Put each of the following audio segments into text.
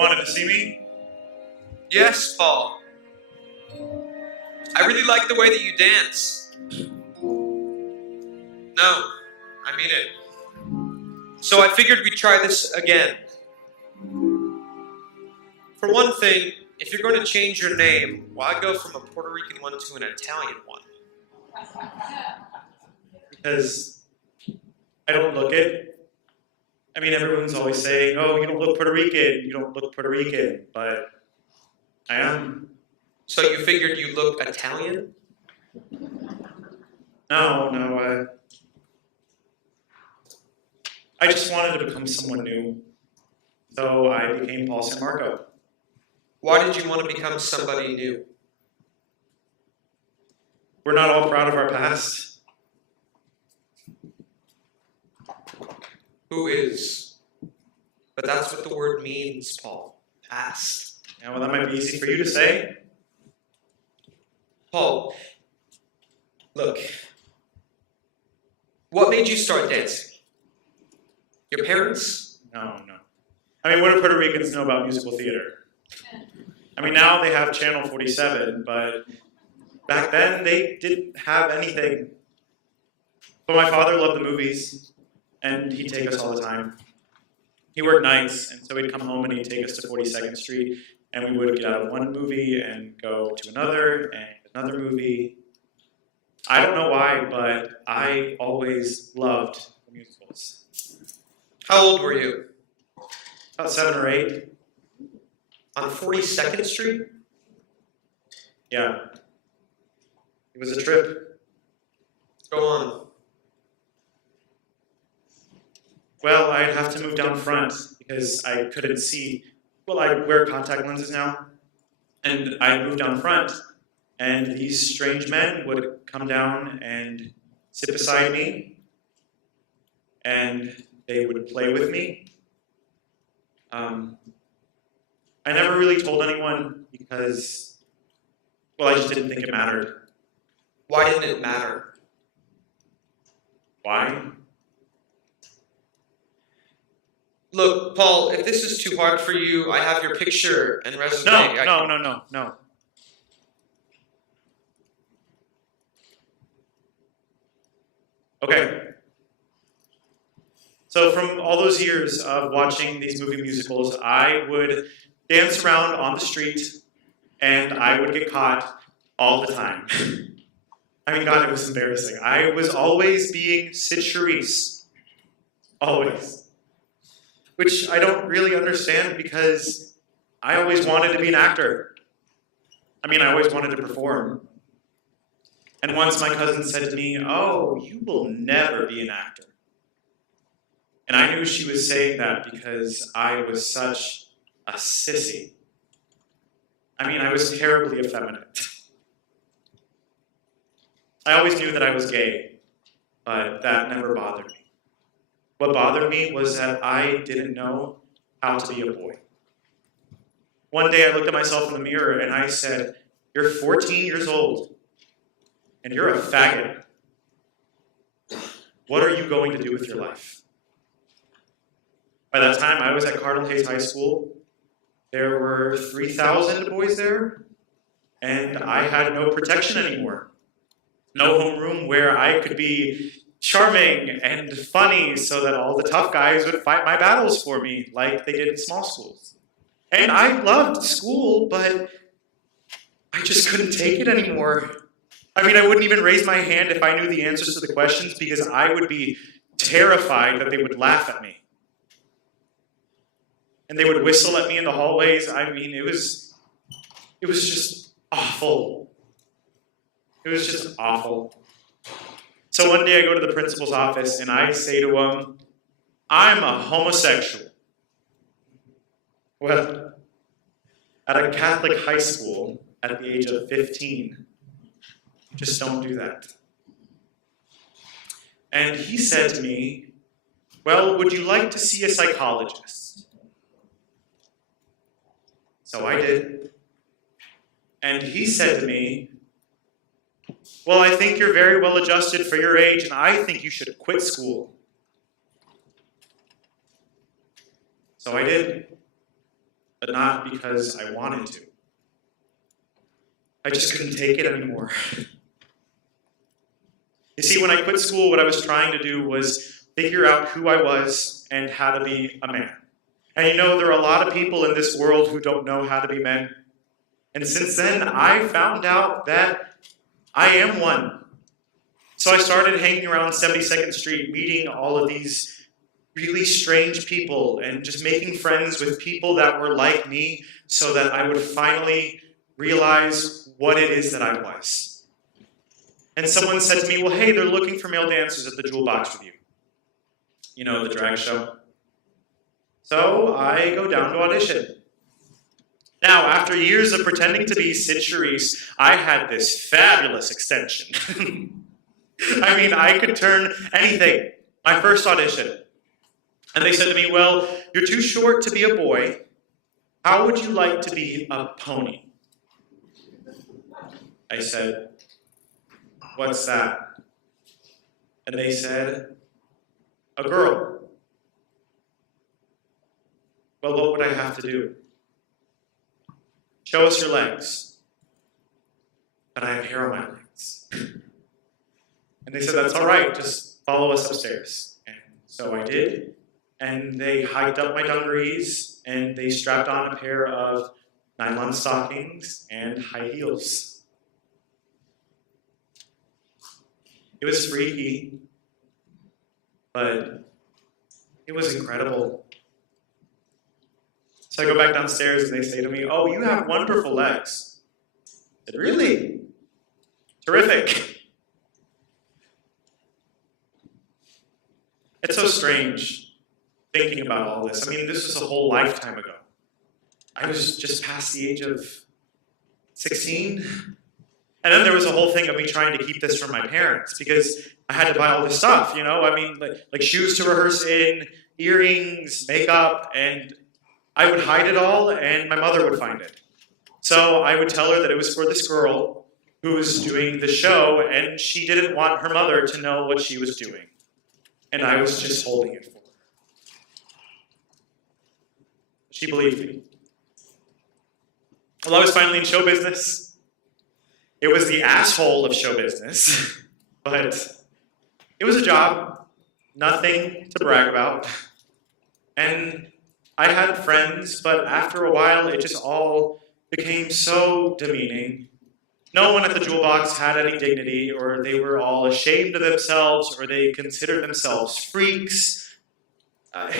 wanted to see me? Yes, Paul. I really like the way that you dance. No, I mean it. So I figured we'd try this again. For one thing, if you're going to change your name, why go from a Puerto Rican one to an Italian one? Because I don't look it. I mean, everyone's always saying, oh, you don't look Puerto Rican, you don't look Puerto Rican, but I am. So you figured you look Italian? No, I just wanted to become someone new. So I became Paul San Marco. Why did you want to become somebody new? We're not all proud of our past. Who is? But that's what the word means, Paul. Past. Yeah, well, that might be easy for you to say. Paul, look. What made you start dancing? Your parents? No. I mean, what do Puerto Ricans know about musical theater? I mean, now they have Channel 47, but back then they didn't have anything. But my father loved the movies, and he'd take us all the time. He worked nights, and so he'd come home and he'd take us to 42nd Street, and we would get out of one movie and go to another, and another movie. I don't know why, but I always loved musicals. How old were you? About 7 or 8. On 42nd Street? Yeah. It was a trip. Go on. Well, I'd have to move down front because I couldn't see. Well, I wear contact lenses now. And I'd move down front, and these strange men would come down and sit beside me, and they would play with me. I never really told anyone because, well, I just didn't think it mattered. Why didn't it matter? Why? Look, Paul, if this is too hard for you, I have your picture and resume. No. Okay. So from all those years of watching these movie musicals, I would dance around on the street, and I would get caught all the time. I mean, God, it was embarrassing. I was always being Sid Charisse. Always. Which I don't really understand because I always wanted to be an actor. I mean, I always wanted to perform. And once my cousin said to me, oh, you will never be an actor. And I knew she was saying that because I was such a sissy. I mean, I was terribly effeminate. I always knew that I was gay, but that never bothered me. What bothered me was that I didn't know how to be a boy. One day I looked at myself in the mirror and I said, you're 14 years old, and you're a faggot. What are you going to do with your life? By that time, I was at Cardinal Hayes High School. There were 3,000 boys there, and I had no protection anymore. No homeroom where I could be charming and funny so that all the tough guys would fight my battles for me like they did in small schools. And I loved school, but I just couldn't take it anymore. I mean, I wouldn't even raise my hand if I knew the answers to the questions because I would be terrified that they would laugh at me. And they would whistle at me in the hallways. I mean, it was just awful. It was just awful. So one day I go to the principal's office and I say to him, I'm a homosexual. Well, at a Catholic high school at the age of 15, you just don't do that. And he said to me, well, would you like to see a psychologist? So I did. And he said to me, well, I think you're very well adjusted for your age, and I think you should quit school. So I did. but not because I wanted to. I just couldn't take it anymore. You see, when I quit school, what I was trying to do was figure out who I was and how to be a man. And you know, there are a lot of people in this world who don't know how to be men. And since then, I found out that I am one. So I started hanging around 72nd Street, meeting all of these really strange people and just making friends with people that were like me so that I would finally realize what it is that I was. And someone said to me, well, hey, they're looking for male dancers at the Jewel Box with you. You know, the drag show. So I go down to audition. Now, after years of pretending to be Sid Charisse, I had this fabulous extension. I mean, I could turn anything. My first audition. And they said to me, well, you're too short to be a boy. How would you like to be a pony? I said, what's that? And they said, a girl. Well, what would I have to do? Show us your legs. But I have hair on my legs. And they said, that's all right, just follow us upstairs. And so I did. And they hiked up my dungarees, and they strapped on a pair of nylon stockings and high heels. It was freaky, but it was incredible. So I go back downstairs and they say to me, oh, you have wonderful legs. I said, really? Terrific. It's so strange thinking about all this. I mean, this was a whole lifetime ago. I was just past the age of 16. And then there was a whole thing of me trying to keep this from my parents because I had to buy all this stuff, you know? I mean, like shoes to rehearse in, earrings, makeup, and I would hide it all, and my mother would find it. So I would tell her that it was for this girl who was doing the show, and she didn't want her mother to know what she was doing. And I was just holding it for her. She believed me. Well, I was finally in show business. It was the asshole of show business, but it was a job, nothing to brag about. And I had friends, but after a while, it just all became so demeaning. No one at the Jewel Box had any dignity, or they were all ashamed of themselves, or they considered themselves freaks. I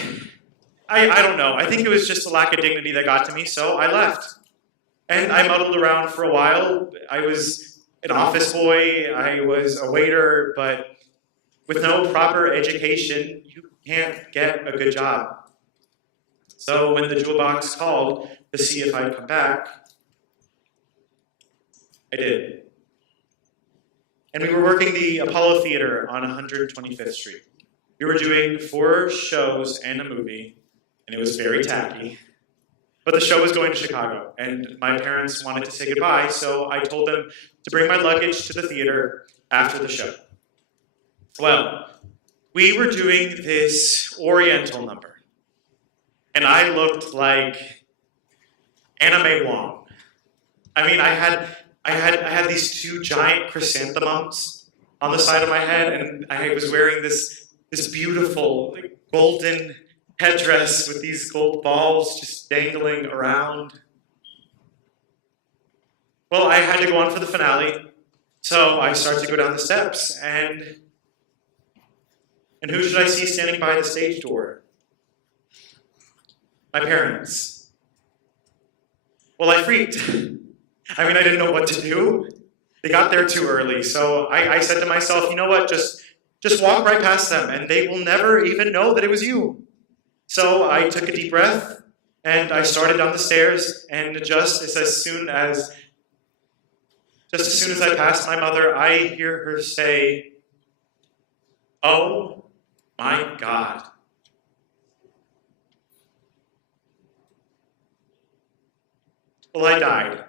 don't know. I think it was just a lack of dignity that got to me, so I left. And I muddled around for a while. I was an office boy, I was a waiter, but with no proper education, you can't get a good job. So when the Jewel Box called to see if I'd come back, I did. And we were working the Apollo Theater on 125th Street. We were doing 4 shows and a movie, and it was very tacky. But the show was going to Chicago, and my parents wanted to say goodbye, so I told them to bring my luggage to the theater after the show. Well, we were doing this Oriental number. And I looked like Anime Wong. I mean, I had these 2 giant chrysanthemums on the side of my head, and I was wearing this beautiful golden headdress with these gold balls just dangling around. Well, I had to go on for the finale, so I started to go down the steps, and who should I see standing by the stage door? My parents. Well, I freaked. I mean, I didn't know what to do. They got there too early, so I said to myself, you know what, just walk right past them, and they will never even know that it was you. So I took a deep breath, and I started down the stairs, and just as soon as I passed my mother, I hear her say, "Oh my God." Well, I died.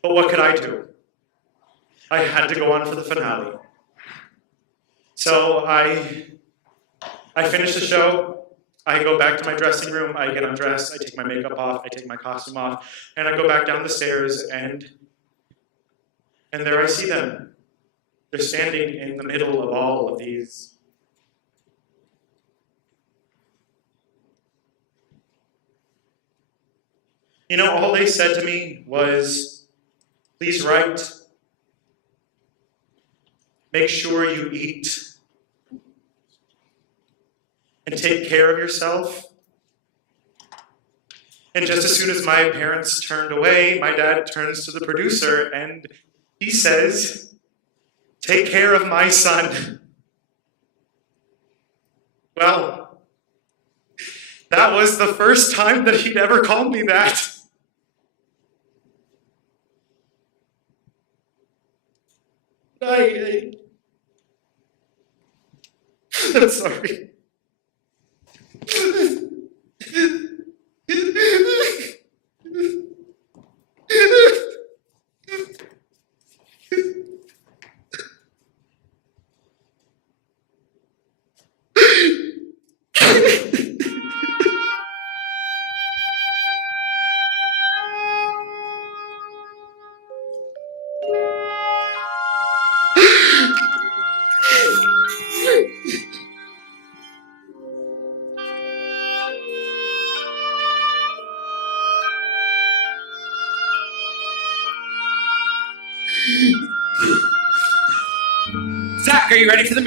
But what could I do? I had to go on for the finale. So I finished the show, I go back to my dressing room, I get undressed, I take my makeup off, I take my costume off, and I go back down the stairs, and there I see them. They're standing in the middle of all of these. You know, all they said to me was, please write, make sure you eat, and take care of yourself. And just as soon as my parents turned away, my dad turns to the producer and he says, take care of my son. Well, that was the first time that he'd ever called me that. I'm sorry. Zach, are you ready for the